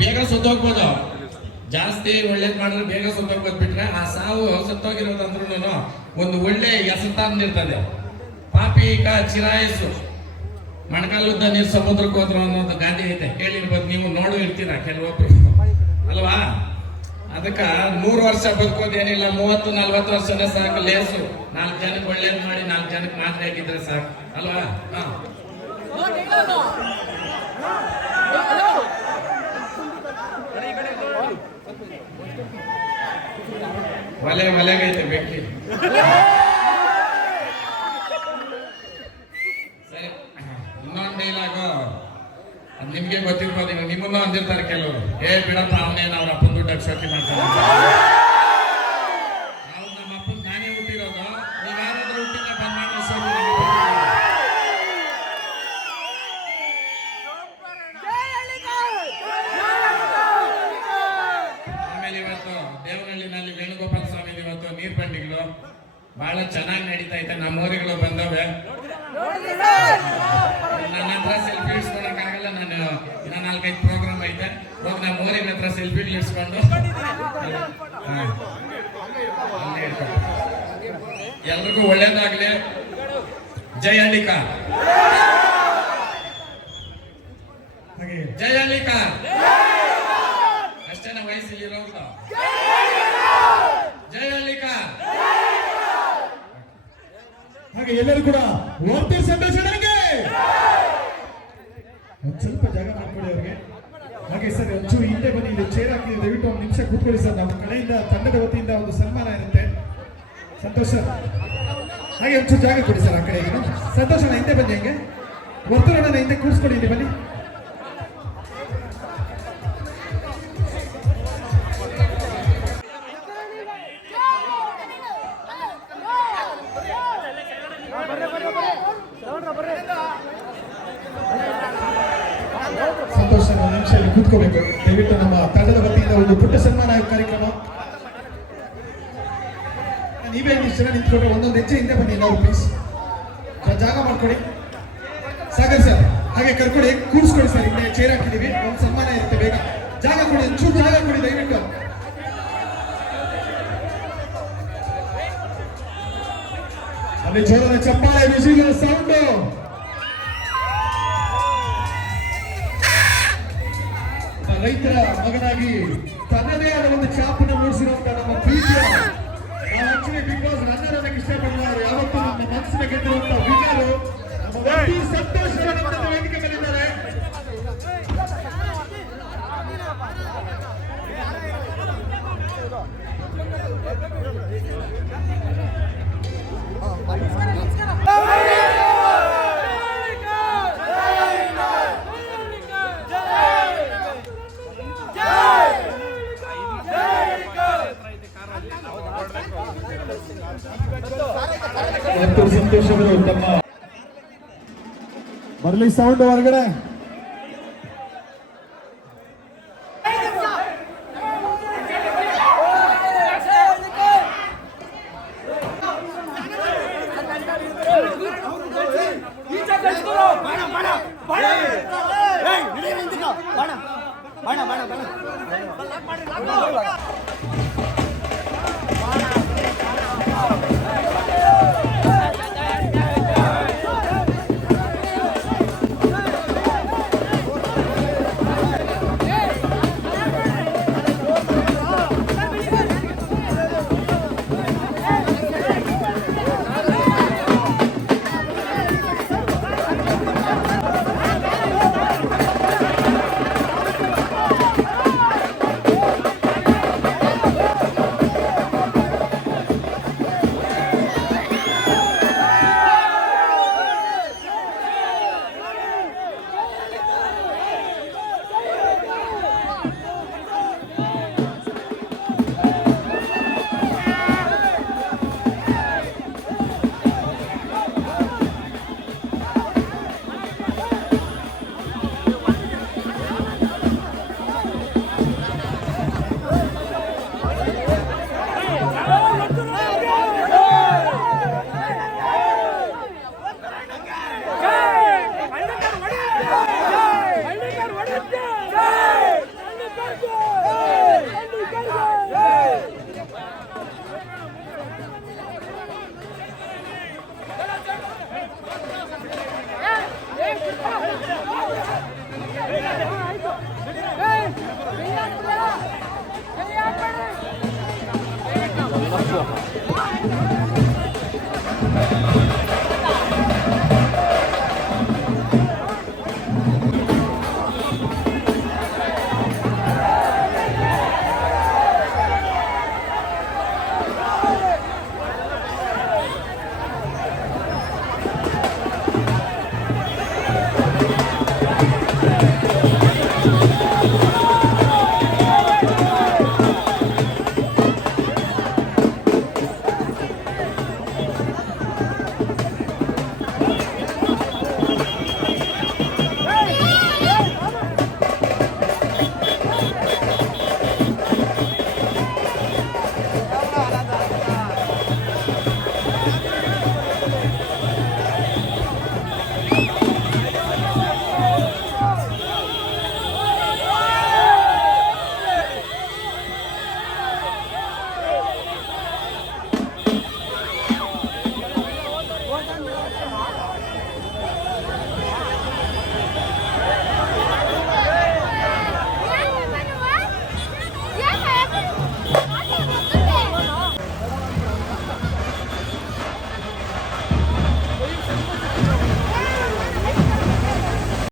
ಬೇಗ ಸುತ್ತೋಗ್ಬೋದು. ಜಾಸ್ತಿ ಒಳ್ಳೇದ್ ಮಾಡಿದ್ರೆ ಬೇಗ ಸುತ್ತೋಗ್ಬೋದು ಬಿಟ್ರೆ ಆ ಸಾವು ಸತ್ತೋಗಿರೋದಂದ್ರೂ ಒಂದು ಒಳ್ಳೆ ಎಸತಾಂದಿರ್ತದೆ ಪಾಪಿ ಕ ಚಿರಾಯಸ್ಸು ಮಣಕಾಲುದ್ದ ನೀರು ಸಮುದ್ರಕ್ಕೆ ಹೋದ್ರು ಅನ್ನೋದು ಗಾದೆ ಐತೆ ಕೇಳಿರ್ಬೋದು, ನೀವು ನೋಡು ಇರ್ತೀರ ಕೆಲವೊಬ್ರು. ಅಲ್ವಾ? ಅದಕ್ಕ ನೂರು ವರ್ಷ ಬದುಕೋದೇನಿಲ್ಲ, ಮೂವತ್ತು, ನಲ್ವತ್ತು ವರ್ಷನೇ ಸಾಕು, ಲೇಸು. ನಾಲ್ಕು ಜನಕ್ಕೆ ಒಳ್ಳೇದು ಮಾಡಿ, ನಾಲ್ಕು ಜನಕ್ಕೆ ಮಾತ್ರ ಆಗಿದ್ರೆ ಸಾಕು. ಅಲ್ವಾ? ಒಲೆ ಒಲೆಗೈತೆ ಬೆಂಕಿ ಸರಿ, ಇನ್ನೊಂದು ಡೈಲಾಗು ಅದ್ ನಿಮ್ಗೆ ಗೊತ್ತಿರ್ಬೋದು ನಿಮ್ಮನ್ನು ಅಂದಿರ್ತಾರೆ ಕೆಲವರು. ಏ, ಬಿಡಪ್ಪ, ಅವನೇನು ಅವ್ರ ಅಪ್ಪನ ದುಡ್ಡು ಅಕ್ಷೋತಿ ಮಾಡ್ತಾನೆ ಬಂಡಿಗಳು ಬಹಳ ಚೆನ್ನಾಗಿ ನಡೀತಾ ಐತೆ ನಮ್ಮ ಊರಿಗಳು ಬಂದವೆ. ನನ್ನ ಹತ್ರ ಸೆಲ್ಫಿ ಇಡ್ಸ್ಕೊಳಕ್ಕಾಗಲ್ಲ ನಾನು. ಇನ್ನ ನಾಲ್ಕೈದು ಪ್ರೋಗ್ರಾಮ್ ಐತೆ. ಹೋಗಿ ನಮ್ಮ ಊರಿನ ಹತ್ರ ಸೆಲ್ಫಿ ಇಡ್ಸ್ಕೊಂಡು. ಎಲ್ರಿಗೂ ಒಳ್ಳೇದಾಗ್ಲಿ. ಜೈ ಹಾಗೆ ಜೈ ಅಂಬಿಕಾ ಅಷ್ಟೇನ ವಯಸ್ಸಿಲ್ಲಿರೋದು ಜೈ ಅಂಬಿಕಾ ಎಲ್ಲರೂ ಕೂಡ ಒಟ್ಟು ಸಂತೋಷ ನನಗೆ. ಒಂದ್ ಸ್ವಲ್ಪ ಜಾಗ ಮಾಡ್ಕೊಳ್ಳಿ ಅವ್ರಿಗೆ. ಹಾಗೆ ಸರ್, ಒಂಚೂರು ಹಿಂದೆ ಬನ್ನಿ. ಇಲ್ಲಿ ಚೇರ್ ಹಾಕಿ ದಯವಿಟ್ಟು ಒಂದು ನಿಮಿಷ ಕೂತ್ಕೊಳ್ಳಿ ಸರ್. ನಮ್ಮ ಕಡೆಯಿಂದ, ತಂಡದ ವತಿಯಿಂದ ಒಂದು ಸನ್ಮಾನ ಇರುತ್ತೆ. ಸಂತೋಷ. ಹಾಗೆ ಒಂಚೂರು ಜಾಗ ಕೊಡಿ ಸರ್ ಆ ಕಡೆ ಈಗ ಸಂತೋಷನ ಹಿಂದೆ ಬನ್ನಿ ಹಂಗೆ. ವರ್ತುರಣ್ಣ ಹಿಂದೆ ಕೂರಿಸ್ಕೊಳ್ಳಿ. ಇಲ್ಲಿ ಬನ್ನಿ. ಕೂತ್ಕೋಬೇಕು. ದಯವಿಟ್ಟು ನಮ್ಮ ತಂಡದ ವತಿಯಿಂದ ಒಂದು ಪುಟ್ಟ ಸನ್ಮಾನ ಕಾರ್ಯಕ್ರಮ. ನೀವೇ ಇಷ್ಟು ಜನ ನಿಂತ್ಕೊಂಡ್ರೆ ಒಂದೊಂದು ಹೆಜ್ಜೆ ಹಿಂದೆ ಬನ್ನಿ ನಾವು ಪ್ಲೀಸ್ ಜಾಗ ಮಾಡ್ಕೊಡಿ. ಸಾಗರ್ ಸರ್, ಹಾಗೆ ಕರ್ಕೊಡಿ ಕೂರಿಸ್ಕೊಡಿ ಸರ್ ಹಿಂದೆ ಚೇರ್ ಹಾಕಿದೀವಿ ಒಂದು ಸನ್ಮಾನ ಇರುತ್ತೆ ಬೇಗ. ಜಾಗ ಕೊಡಿ ಒಂಚೂರು ಜಾಗ ಕೊಡಿ, ದಯವಿಟ್ಟು. ಅಲ್ಲಿ ಜೋರದ ಚಪ್ಪಾಳೆ ವಿಜಿಲ್ ಸೌಂಡು. ರೈತರ ಮಗನಾಗಿ ತನ್ನದೇ ಆದ ಒಂದು ಛಾಪನ್ನು ಮೂಡಿಸಿರುವಂತ ನಮ್ಮ ಪ್ರೀತಿಯ ಬಿಗ್ ಬಾಸ್ ರನ್ನರ್ ಅನ್ನಕ್ಕೆ ಇಷ್ಟಪಡುವವರು ಯಾವತ್ತೂ ನಮ್ಮ ಮನಸ್ಸಿನ ಗೆದ್ದಿರುವಂತ ವಿಜಯರು ಮತ್ತು ಸಂತೋಷ್ ಅವರು ತಮ್ಮ ಬರಲಿ ಸೌಂಡ್ ಹೊರಗಡೆ ಬಾಣ ಬಾಣ ಬಾಣ ಬಾಣ